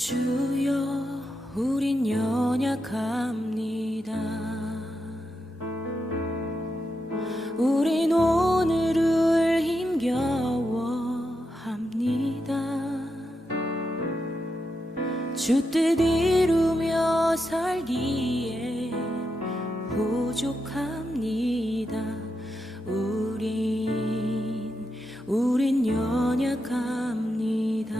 주여 우린 연약합니다. 우린 오늘을 힘겨워합니다. 주 뜻 이루며 살기에 부족합니다. 우린 연약합니다.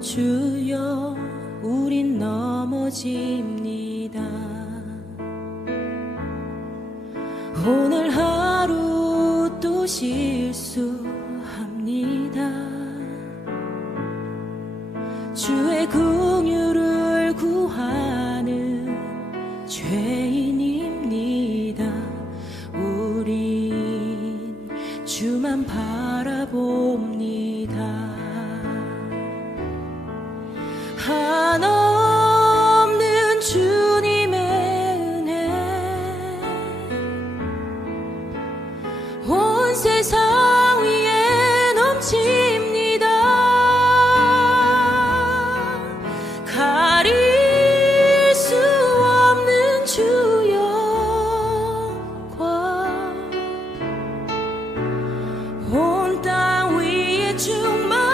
주여 우린 넘어집니다. 오늘 하루 또 실수합니다. 주의 긍휼을 구하는 죄인입니다. 우린 주만 바라봅니다. 한없는 주님의 은혜 온 세상 위에 넘칩니다. 가릴 수 없는 주 영광 온 땅 위에 충만합니다.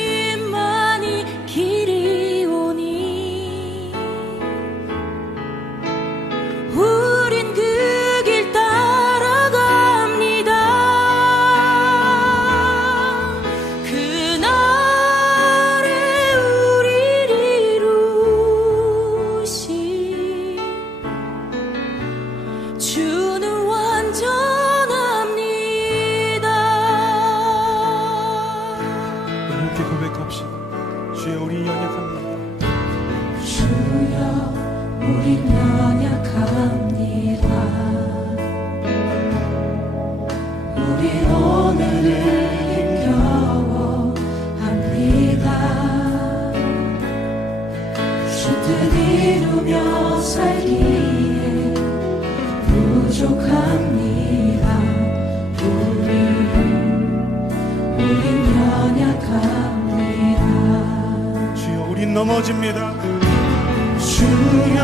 주님만이 길이오니 우린 그 길 따라갑니다. 그날에 우리를 이루신 주는 완전합니다. 함께 고백합시다. 주여 우리 연약합니다. 주여 우린 연약합니다. 우린 오늘을 힘겨워합니다. 주 뜻 이루며 살기에 부족합니다. 우린 연약합니다. 주여 우린 넘어집니다. 주여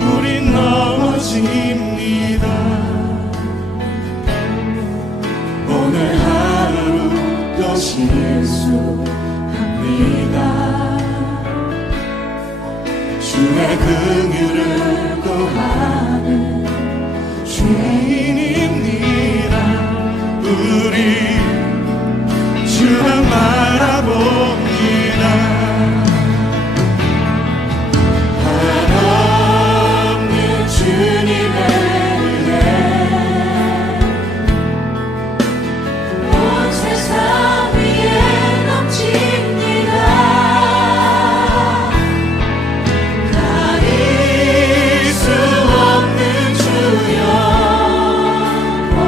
우린 넘어집니다. 오늘 하루 또 실수합니다. 주의 긍휼을 구하는 죄인입니다. 우리 주만 바라봅니다. 한없는 주님의 은혜 온 세상 위에 넘칩니다. 가릴 수 없는 주 영광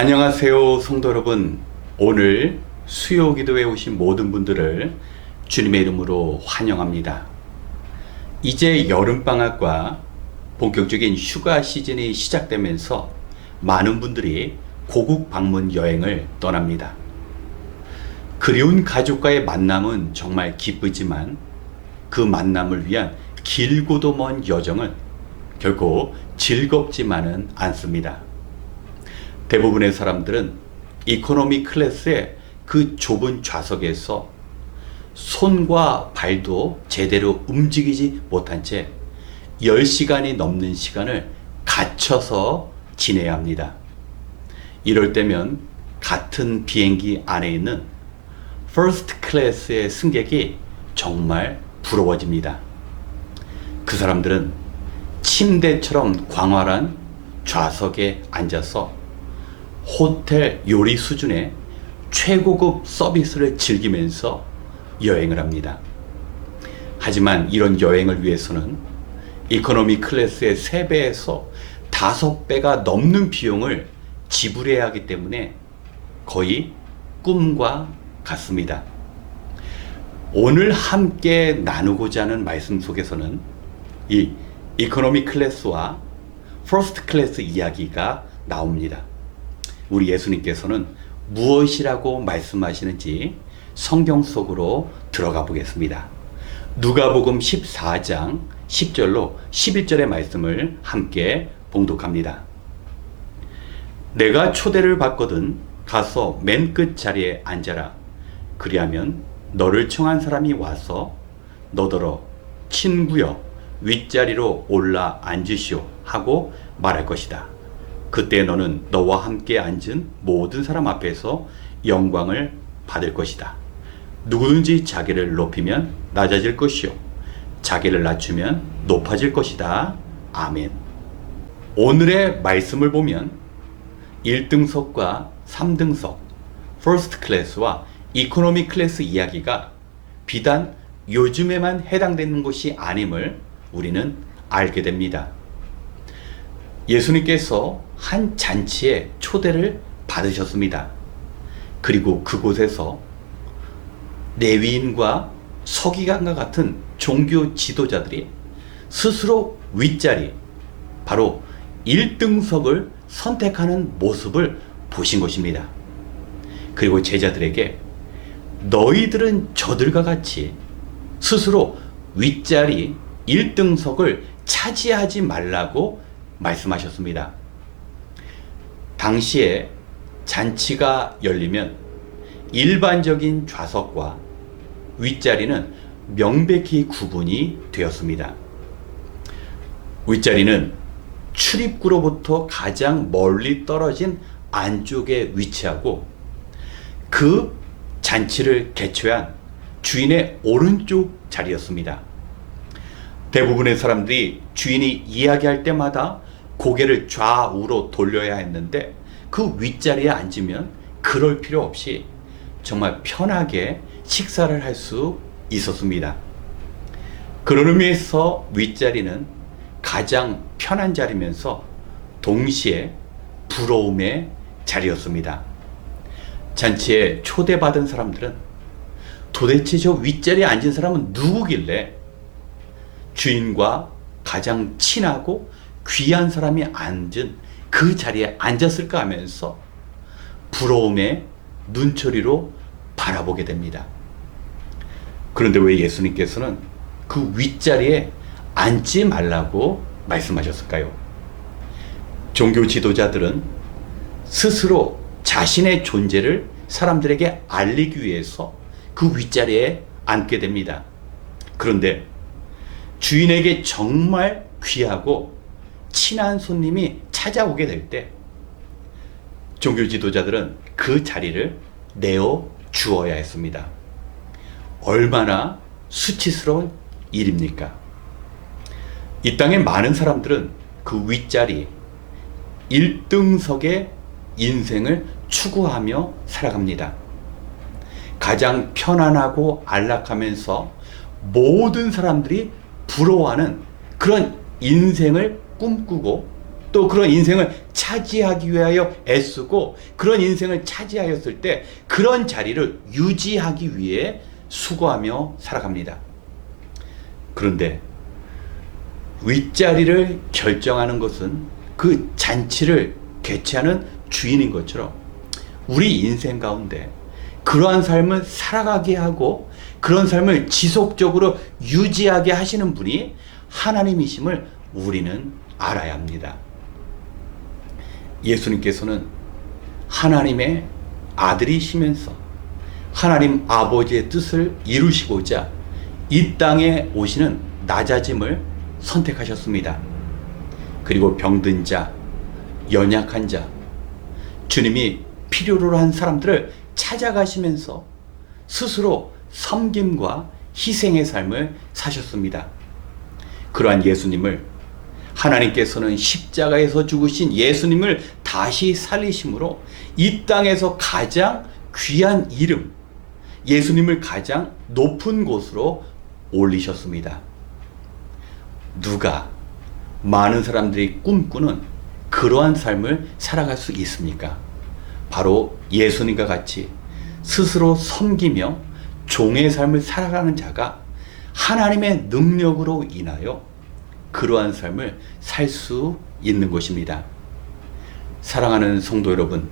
안녕하세요, 성도 여러분. 오늘 수요 기도에 오신 모든 분들을 주님의 이름으로 환영합니다. 이제 여름방학과 본격적인 휴가 시즌이 시작되면서 많은 분들이 고국 방문 여행을 떠납니다. 그리운 가족과의 만남은 정말 기쁘지만 그 만남을 위한 길고도 먼 여정은 결코 즐겁지만은 않습니다. 대부분의 사람들은 이코노미 클래스의 그 좁은 좌석에서 손과 발도 제대로 움직이지 못한 채 10시간이 넘는 시간을 갇혀서 지내야 합니다. 이럴 때면 같은 비행기 안에 있는 퍼스트 클래스의 승객이 정말 부러워집니다. 그 사람들은 침대처럼 광활한 좌석에 앉아서 호텔 요리 수준의 최고급 서비스를 즐기면서 여행을 합니다. 하지만 이런 여행을 위해서는 이코노미 클래스의 3배에서 5배가 넘는 비용을 지불해야 하기 때문에 거의 꿈과 같습니다. 오늘 함께 나누고자 하는 말씀 속에서는 이 이코노미 클래스와 퍼스트 클래스 이야기가 나옵니다. 우리 예수님께서는 무엇이라고 말씀하시는지 성경 속으로 들어가 보겠습니다. 누가복음 14장 10절로 11절의 말씀을 함께 봉독합니다. 내가 초대를 받거든 가서 맨 끝 자리에 앉아라. 그리하면 너를 청한 사람이 와서 너더러 친구여 윗자리로 올라 앉으시오 하고 말할 것이다. 그때 너는 너와 함께 앉은 모든 사람 앞에서 영광을 받을 것이다. 누구든지 자기를 높이면 낮아질 것이요 자기를 낮추면 높아질 것이다. 아멘. 오늘의 말씀을 보면 1등석과 3등석, 퍼스트 클래스와 이코노미 클래스 이야기가 비단 요즘에만 해당되는 것이 아님을 우리는 알게 됩니다. 예수님께서 한 잔치에 초대를 받으셨습니다. 그리고 그곳에서 레위인과 서기관과 같은 종교 지도자들이 스스로 윗자리, 바로 1등석을 선택하는 모습을 보신 것입니다. 그리고 제자들에게 너희들은 저들과 같이 스스로 윗자리 1등석을 차지하지 말라고 말씀하셨습니다. 당시에 잔치가 열리면 일반적인 좌석과 윗자리는 명백히 구분이 되었습니다. 윗자리는 출입구로부터 가장 멀리 떨어진 안쪽에 위치하고 그 잔치를 개최한 주인의 오른쪽 자리였습니다. 대부분의 사람들이 주인이 이야기할 때마다 고개를 좌우로 돌려야 했는데 그 윗자리에 앉으면 그럴 필요 없이 정말 편하게 식사를 할 수 있었습니다. 그런 의미에서 윗자리는 가장 편한 자리면서 동시에 부러움의 자리였습니다. 잔치에 초대받은 사람들은 도대체 저 윗자리에 앉은 사람은 누구길래 주인과 가장 친하고 귀한 사람이 앉은 그 자리에 앉았을까 하면서 부러움의 눈초리로 바라보게 됩니다. 그런데 왜 예수님께서는 그 윗자리에 앉지 말라고 말씀하셨을까요? 종교 지도자들은 스스로 자신의 존재를 사람들에게 알리기 위해서 그 윗자리에 앉게 됩니다. 그런데 주인에게 정말 귀하고 친한 손님이 찾아오게 될 때 종교 지도자들은 그 자리를 내어 주어야 했습니다. 얼마나 수치스러운 일입니까? 이 땅의 많은 사람들은 그 윗자리 1등석의 인생을 추구하며 살아갑니다. 가장 편안하고 안락하면서 모든 사람들이 부러워하는 그런 인생을 꿈꾸고 또 그런 인생을 차지하기 위하여 애쓰고 그런 인생을 차지하였을 때 그런 자리를 유지하기 위해 수고하며 살아갑니다. 그런데 윗자리를 결정하는 것은 그 잔치를 개최하는 주인인 것처럼 우리 인생 가운데 그러한 삶을 살아가게 하고 그런 삶을 지속적으로 유지하게 하시는 분이 하나님이심을 우리는 알아야 합니다. 예수님께서는 하나님의 아들이시면서 하나님 아버지의 뜻을 이루시고자 이 땅에 오시는 낮아짐을 선택하셨습니다. 그리고 병든 자, 연약한 자, 주님이 필요로 한 사람들을 찾아가시면서 스스로 섬김과 희생의 삶을 사셨습니다. 그러한 예수님을 하나님께서는 십자가에서 죽으신 예수님을 다시 살리심으로 이 땅에서 가장 귀한 이름, 예수님을 가장 높은 곳으로 올리셨습니다. 누가 많은 사람들이 꿈꾸는 그러한 삶을 살아갈 수 있습니까? 바로 예수님과 같이 스스로 섬기며 종의 삶을 살아가는 자가 하나님의 능력으로 인하여 그러한 삶을 살 수 있는 것입니다. 사랑하는 성도 여러분,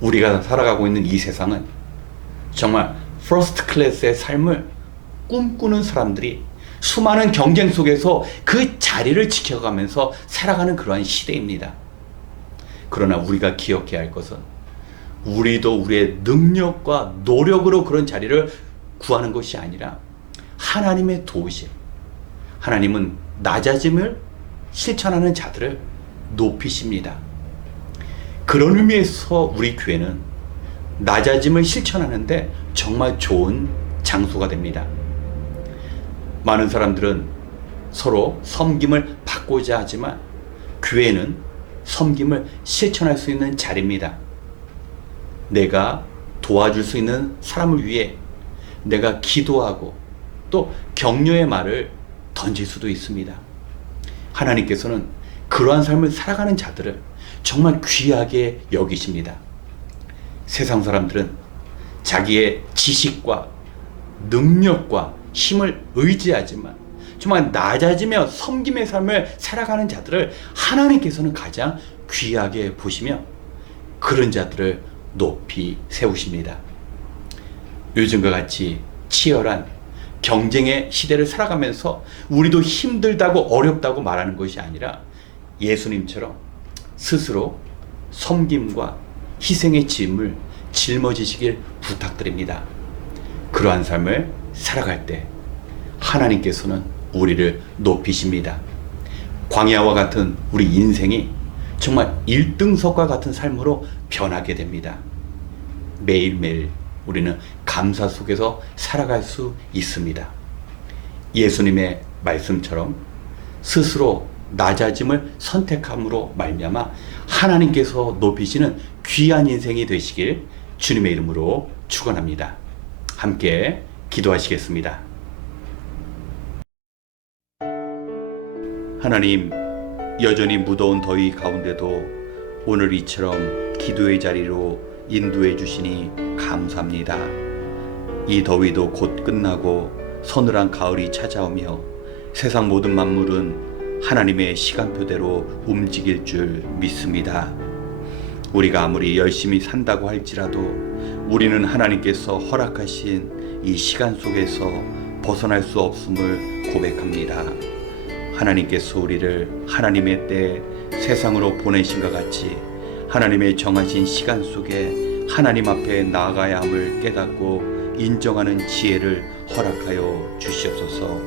우리가 살아가고 있는 이 세상은 정말 퍼스트 클래스의 삶을 꿈꾸는 사람들이 수많은 경쟁 속에서 그 자리를 지켜가면서 살아가는 그러한 시대입니다. 그러나 우리가 기억해야 할 것은 우리도 우리의 능력과 노력으로 그런 자리를 구하는 것이 아니라 하나님의 도우심, 하나님은 낮아짐을 실천하는 자들을 높이십니다. 그런 의미에서 우리 교회는 낮아짐을 실천하는데 정말 좋은 장소가 됩니다. 많은 사람들은 서로 섬김을 받고자 하지만 교회는 섬김을 실천할 수 있는 자리입니다. 내가 도와줄 수 있는 사람을 위해 내가 기도하고 또 격려의 말을 던질 수도 있습니다. 하나님께서는 그러한 삶을 살아가는 자들을 정말 귀하게 여기십니다. 세상 사람들은 자기의 지식과 능력과 힘을 의지하지만 정말 낮아지며 섬김의 삶을 살아가는 자들을 하나님께서는 가장 귀하게 보시며 그런 자들을 높이 세우십니다. 요즘과 같이 치열한 경쟁의 시대를 살아가면서 우리도 힘들다고 어렵다고 말하는 것이 아니라 예수님처럼 스스로 섬김과 희생의 짐을 짊어지시길 부탁드립니다. 그러한 삶을 살아갈 때 하나님께서는 우리를 높이십니다. 광야와 같은 우리 인생이 정말 1등석과 같은 삶으로 변하게 됩니다. 매일매일 우리는 감사 속에서 살아갈 수 있습니다. 예수님의 말씀처럼 스스로 낮아짐을 선택함으로 말미암아 하나님께서 높이시는 귀한 인생이 되시길 주님의 이름으로 축원합니다. 함께 기도하시겠습니다. 하나님, 여전히 무더운 더위 가운데도 오늘 이처럼 기도의 자리로 인도해 주시니 감사합니다. 이 더위도 곧 끝나고 서늘한 가을이 찾아오며 세상 모든 만물은 하나님의 시간표대로 움직일 줄 믿습니다. 우리가 아무리 열심히 산다고 할지라도 우리는 하나님께서 허락하신 이 시간 속에서 벗어날 수 없음을 고백합니다. 하나님께서 우리를 하나님의 때 세상으로 보내신 것 같이 하나님의 정하신 시간 속에 하나님 앞에 나아가야 함을 깨닫고 인정하는 지혜를 허락하여 주시옵소서.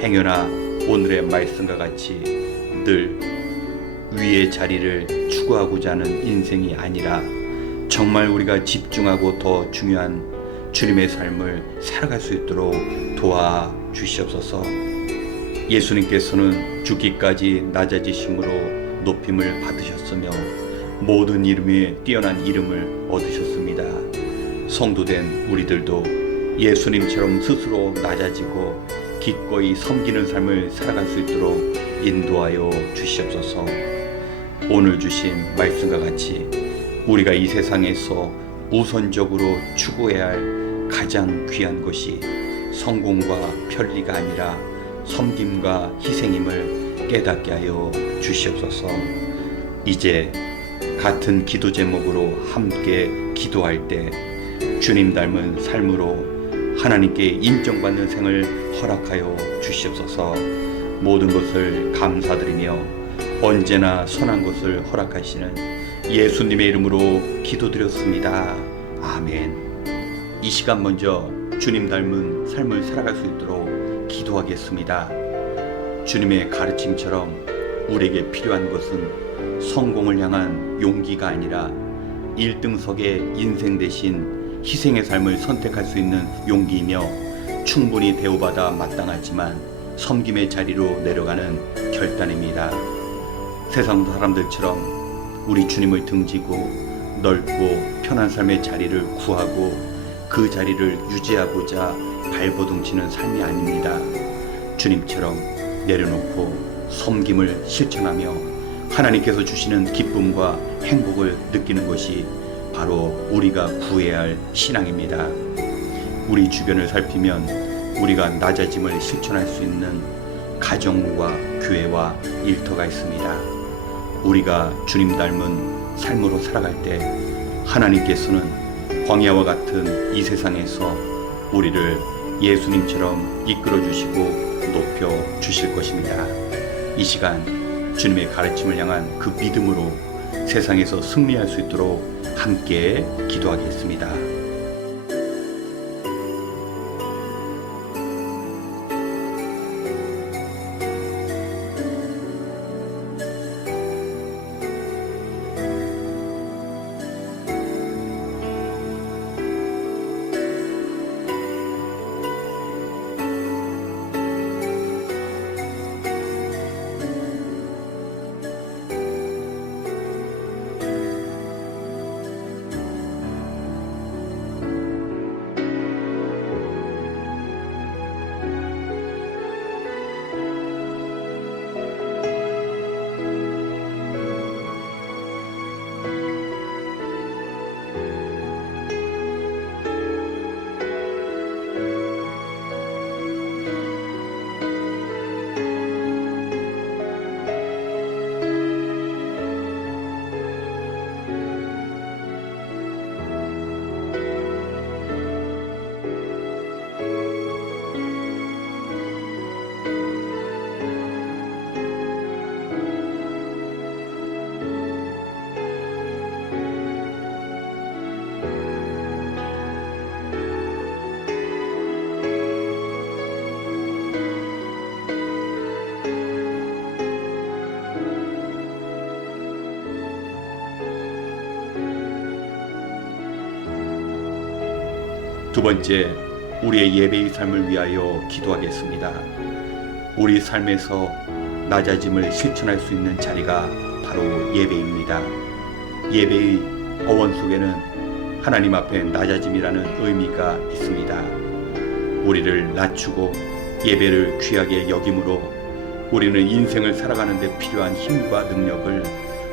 행여나 오늘의 말씀과 같이 늘 위의 자리를 추구하고자 하는 인생이 아니라 정말 우리가 집중하고 더 중요한 주님의 삶을 살아갈 수 있도록 도와주시옵소서. 예수님께서는 죽기까지 낮아지심으로 높임을 받으셨으며 모든 이름에 뛰어난 이름을 얻으셨습니다. 성도된 우리들도 예수님처럼 스스로 낮아지고 기꺼이 섬기는 삶을 살아갈 수 있도록 인도하여 주시옵소서. 오늘 주신 말씀과 같이 우리가 이 세상에서 우선적으로 추구해야 할 가장 귀한 것이 성공과 편리가 아니라 섬김과 희생임을 깨닫게 하여 주시옵소서. 이제 같은 기도 제목으로 함께 기도할 때 주님 닮은 삶으로 하나님께 인정받는 생을 허락하여 주시옵소서. 모든 것을 감사드리며 언제나 선한 것을 허락하시는 예수님의 이름으로 기도드렸습니다. 아멘. 이 시간 먼저 주님 닮은 삶을 살아갈 수 있도록 기도하겠습니다. 주님의 가르침처럼 우리에게 필요한 것은 성공을 향한 용기가 아니라 1등석의 인생 대신 희생의 삶을 선택할 수 있는 용기이며 충분히 대우받아 마땅하지만 섬김의 자리로 내려가는 결단입니다. 세상 사람들처럼 우리 주님을 등지고 넓고 편한 삶의 자리를 구하고 그 자리를 유지하고자 발버둥치는 삶이 아닙니다. 주님처럼 내려놓고 섬김을 실천하며 하나님께서 주시는 기쁨과 행복을 느끼는 것이 바로 우리가 구해야 할 신앙입니다. 우리 주변을 살피면 우리가 낮아짐을 실천할 수 있는 가정과 교회와 일터가 있습니다. 우리가 주님 닮은 삶으로 살아갈 때 하나님께서는 광야와 같은 이 세상에서 우리를 예수님처럼 이끌어 주시고 높여 주실 것입니다. 이 시간 주님의 가르침을 향한 그 믿음으로 세상에서 승리할 수 있도록 함께 기도하겠습니다. 두 번째, 우리의 예배의 삶을 위하여 기도하겠습니다. 우리 삶에서 낮아짐을 실천할 수 있는 자리가 바로 예배입니다. 예배의 어원 속에는 하나님 앞에 낮아짐이라는 의미가 있습니다. 우리를 낮추고 예배를 귀하게 여김으로 우리는 인생을 살아가는 데 필요한 힘과 능력을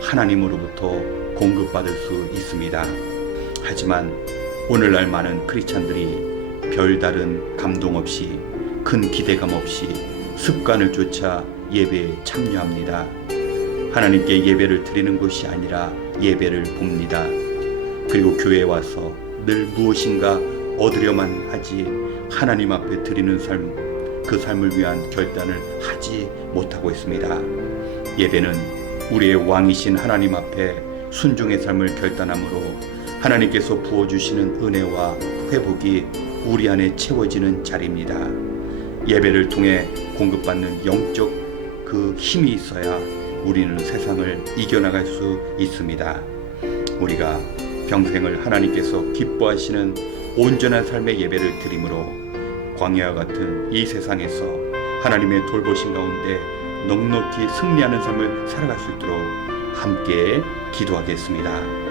하나님으로부터 공급받을 수 있습니다. 하지만 오늘날 많은 크리스찬들이 별다른 감동 없이 큰 기대감 없이 습관을 쫓아 예배에 참여합니다. 하나님께 예배를 드리는 것이 아니라 예배를 봅니다. 그리고 교회에 와서 늘 무엇인가 얻으려만 하지 하나님 앞에 드리는 삶, 그 삶을 위한 결단을 하지 못하고 있습니다. 예배는 우리의 왕이신 하나님 앞에 순종의 삶을 결단함으로 하나님께서 부어주시는 은혜와 회복이 우리 안에 채워지는 자리입니다. 예배를 통해 공급받는 영적 그 힘이 있어야 우리는 세상을 이겨나갈 수 있습니다. 우리가 평생을 하나님께서 기뻐하시는 온전한 삶의 예배를 드림으로 광야와 같은 이 세상에서 하나님의 돌보심 가운데 넉넉히 승리하는 삶을 살아갈 수 있도록 함께 기도하겠습니다.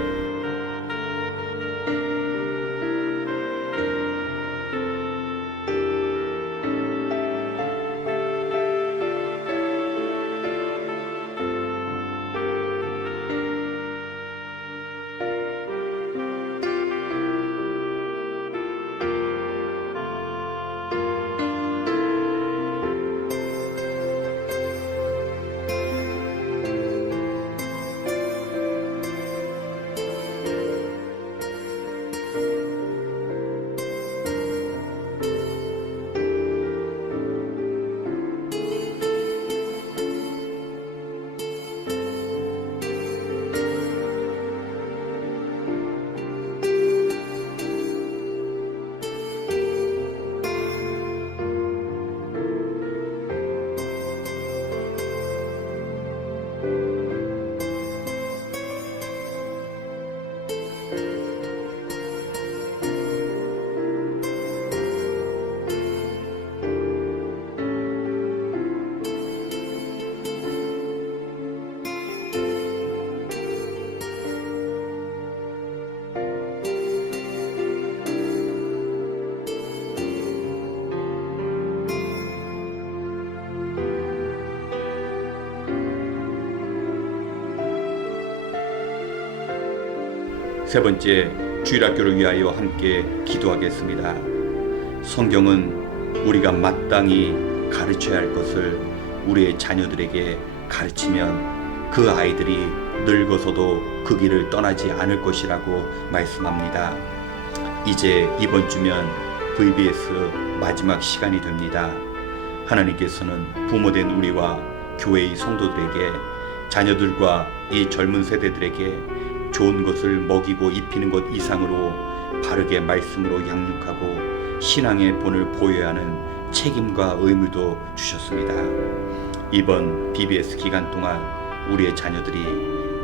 세 번째, 주일학교를 위하여 함께 기도하겠습니다. 성경은 우리가 마땅히 가르쳐야 할 것을 우리의 자녀들에게 가르치면 그 아이들이 늙어서도 그 길을 떠나지 않을 것이라고 말씀합니다. 이제 이번 주면 VBS 마지막 시간이 됩니다. 하나님께서는 부모된 우리와 교회의 성도들에게, 자녀들과 이 젊은 세대들에게 좋은 것을 먹이고 입히는 것 이상으로 바르게 말씀으로 양육하고 신앙의 본을 보여야 하는 책임과 의무도 주셨습니다. 이번 BBS 기간 동안 우리의 자녀들이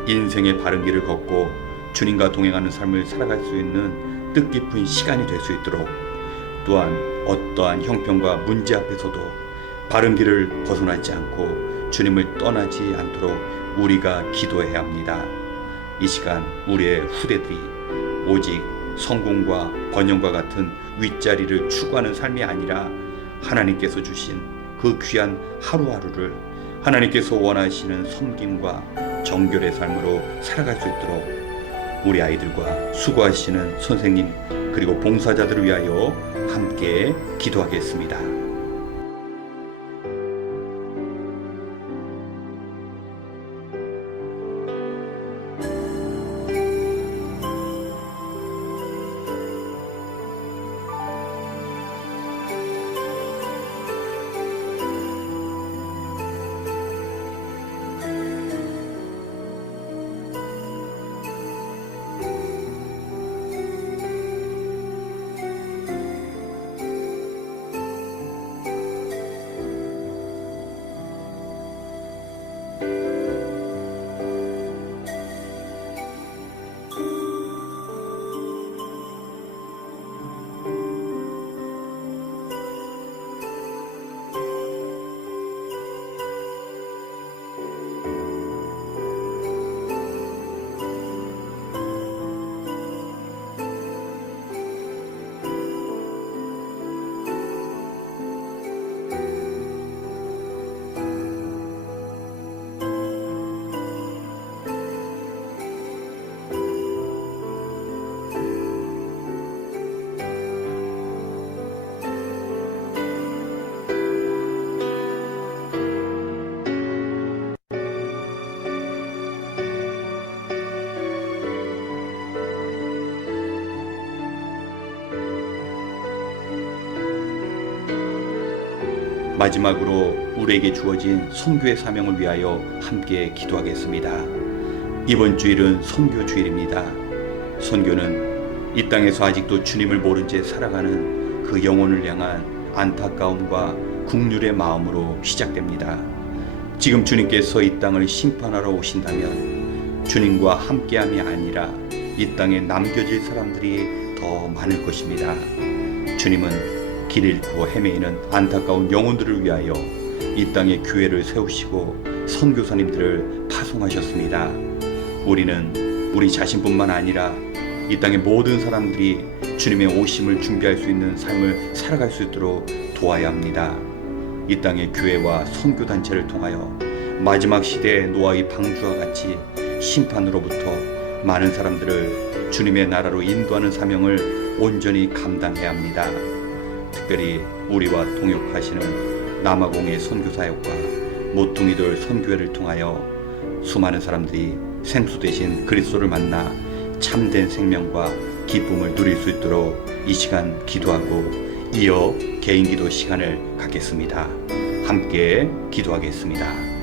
인생의 바른 길을 걷고 주님과 동행하는 삶을 살아갈 수 있는 뜻깊은 시간이 될 수 있도록, 또한 어떠한 형편과 문제 앞에서도 바른 길을 벗어나지 않고 주님을 떠나지 않도록 우리가 기도해야 합니다. 이 시간 우리의 후대들이 오직 성공과 번영과 같은 윗자리를 추구하는 삶이 아니라 하나님께서 주신 그 귀한 하루하루를 하나님께서 원하시는 섬김과 정결의 삶으로 살아갈 수 있도록 우리 아이들과 수고하시는 선생님 그리고 봉사자들을 위하여 함께 기도하겠습니다. 마지막으로 우리에게 주어진 선교의 사명을 위하여 함께 기도하겠습니다. 이번 주일은 선교 주일입니다. 선교는 이 땅에서 아직도 주님을 모른 채 살아가는 그 영혼을 향한 안타까움과 긍휼의 마음으로 시작됩니다. 지금 주님께서 이 땅을 심판하러 오신다면 주님과 함께함이 아니라 이 땅에 남겨질 사람들이 더 많을 것입니다. 주님은 길 잃고 헤매이는 안타까운 영혼들을 위하여 이 땅에 교회를 세우시고 선교사님들을 파송하셨습니다. 우리는 우리 자신뿐만 아니라 이 땅의 모든 사람들이 주님의 오심을 준비할 수 있는 삶을 살아갈 수 있도록 도와야 합니다. 이 땅의 교회와 선교단체를 통하여 마지막 시대의 노아의 방주와 같이 심판으로부터 많은 사람들을 주님의 나라로 인도하는 사명을 온전히 감당해야 합니다. 특별히 우리와 동역하시는 남아공의 선교사역과 모퉁이돌 선교회를 통하여 수많은 사람들이 생수 대신 그리스도를 만나 참된 생명과 기쁨을 누릴 수 있도록 이 시간 기도하고 이어 개인 기도 시간을 갖겠습니다. 함께 기도하겠습니다.